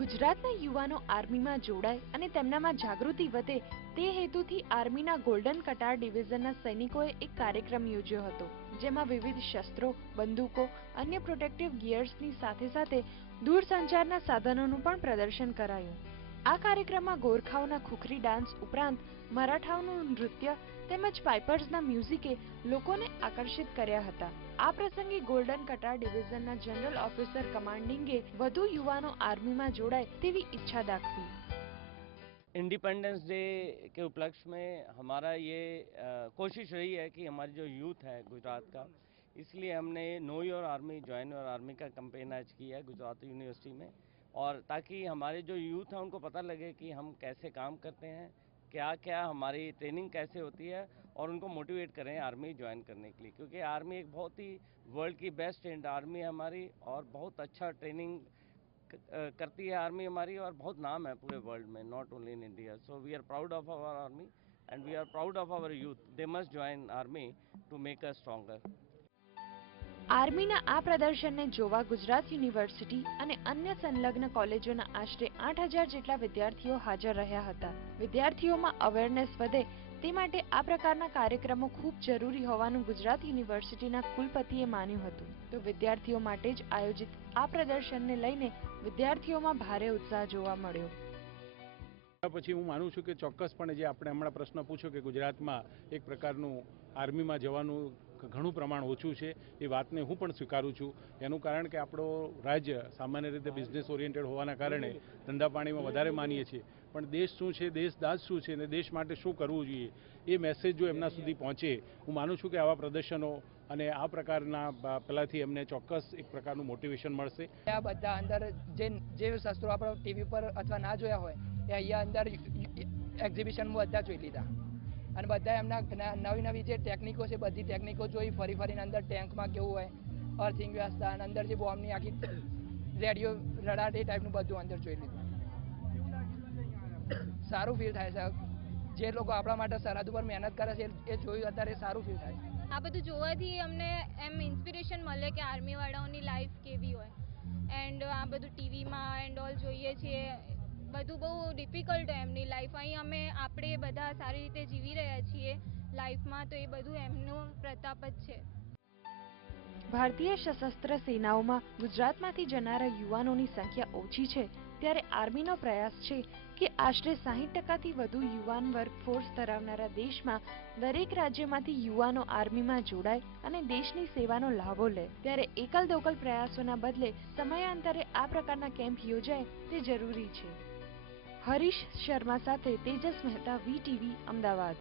ગુજરાતના યુવાનો આર્મીમાં જોડાય અને તેમનામાં જાગૃતિ વધે તે હેતુથી આર્મીના ગોલ્ડન કટાર ડિવિઝનના સૈનિકોએ એક કાર્યક્રમ યોજ્યો હતો, જેમાં વિવિધ શસ્ત્રો, બંદૂકો, અન્ય પ્રોટેક્ટિવ ગિયર્સની સાથે દૂરસંચારના સાધનોનું પણ પ્રદર્શન કરાયું. આ કાર્યક્રમમાં ગોરખાઓના ખુખરી ડાન્સ ઉપરાંત મરાઠાઓનું નૃત્ય તેમજ પાઇપર્સના મ્યુઝિકે લોકોને આકર્ષિત કર્યા હતા. આ પ્રસંગે ગોલ્ડન કટાર ડિવિઝનના જનરલ ઓફિસર કમાન્ડિંગે વધુ યુવાનો આર્મીમાં જોડાય તેવી ઈચ્છા દાખવી. इंडिपेंडेंस डे के उपलक्ष्य में हमारा ये कोशिश रही है कि हमारी जो यूथ है गुजरात का, इसलिए हमने know your army join your army का कैंपेन आज किया है गुजरात यूनिवर्सिटी में, और ताकि हमारे जो यूथ है उनको पता लगे कि हम कैसे काम करते हैं, क्या क्या हमारी ट्रेनिंग कैसे होती है, और उनको मोटिवेट करें आर्मी ज्वाइन करने के लिए, क्योंकि आर्मी एक बहुत ही वर्ल्ड की बेस्ट ट्रेंड आर्मी है हमारी, और बहुत अच्छा ट्रेनिंग करती है आर्मी हमारी, और बहुत नाम है पूरे वर्ल्ड में, not only in India. So we are proud of our army and we are proud of our youth. They must join army to make us stronger. આર્મીના આ પ્રદર્શનને જોવા ગુજરાત યુનિવર્સિટી અને અન્ય સંલગ્ન કોલેજોના આશરે 8000 જેટલા વિદ્યાર્થીઓ હાજર રહ્યા હતા. વિદ્યાર્થીઓમાં અવેરનેસ વધે તે માટે આ પ્રકારના કાર્યક્રમો ખૂબ જરૂરી હોવાનું ગુજરાત યુનિવર્સિટીના કુલપતિએ માન્યું હતું. તો વિદ્યાર્થીઓ માટે જ આયોજિત આ પ્રદર્શનને લઈને વિદ્યાર્થીઓમાં ભારે ઉત્સાહ જોવા મળ્યો. પછી હું માનું છું કે ચોક્કસપણે જે આપણે હમણાં પ્રશ્ન પૂછ્યો કે ગુજરાતમાં એક પ્રકારનું આર્મીમાં જવાનું ઘણું પ્રમાણ ઓછું છે, એ વાતને હું પણ સ્વીકારું છું. એનું કારણ કે આપણો રાજ્ય સામાન્ય રીતે બિઝનેસ ઓરિએન્ટેડ હોવાના કારણે ધંધા પાણીમાં વધારે માનીએ છીએ, પણ દેશ શું છે, દેશદાઝ શું છે અને દેશ માટે શું કરવું જોઈએ એ મેસેજ જો એમના સુધી પહોંચે, હું માનું છું કે આવા પ્રદર્શનો અને આ પ્રકારના પહેલાંથી એમને ચોક્કસ એક પ્રકારનું મોટિવેશન મળશે. આ બધા અંદર જે શસ્ત્રો આપણે ટીવી પર અથવા ના જોયા હોય એ અહીંયા અંદર એક્ઝિબિશનમાં બધા જોઈ લીધા, અને બધા એમના નવી જે ટેકનિકો છે બધી ટેકનિકો જોઈ, ફરીને અંદર ટેન્કમાં કેવું હોય, અર્થિંગ વ્યવસ્થા, અને અંદર જે બોમ્બની આખી રેડિયો રડાર એ ટાઈપનું બધું અંદર જોઈ લીધું. સારું ફીલ થાય છે. જે લોકો આપણા માટે સરહદ ઉપર મહેનત કરે છે એ જોયું અત્યારે સારું ફીલ થાય. આ બધું જોવાથી અમને એમ ઇન્સ્પિરેશન મળે કે આર્મીવાળાઓની લાઈફ કેવી હોય, એન્ડ આ બધું ટીવીમાં એન્ડ ઓલ જોઈએ છીએ, બધું બહુ ડિફિકલ્ટ હોય એમની લાઈફ. અહીં આપણે બધા સારી રીતે જીવી રહ્યા છીએ લાઈફમાં, તો એ બધું એમનો પ્રતાપ જ છે. ભારતીય સશસ્ત્ર સેનાઓમાં ગુજરાતમાંથી જનારા યુવાનોની સંખ્યા ઓછી છે, ત્યારે આર્મીનો પ્રયાસ છે કે આશરે 60% વધુ યુવાન વર્કફોર્સ ધરાવનારા દેશમાં દરેક રાજ્યમાંથી યુવાનો આર્મીમાં જોડાય અને દેશની સેવાનો લાભો લે. ત્યારે એકલ દોકલ પ્રયાસોના બદલે સમયાંતરે આ પ્રકારના કેમ્પ યોજાય તે જરૂરી છે. હરીશ શર્મા સાથે તેજસ મહેતા, VTV, અમદાવાદ.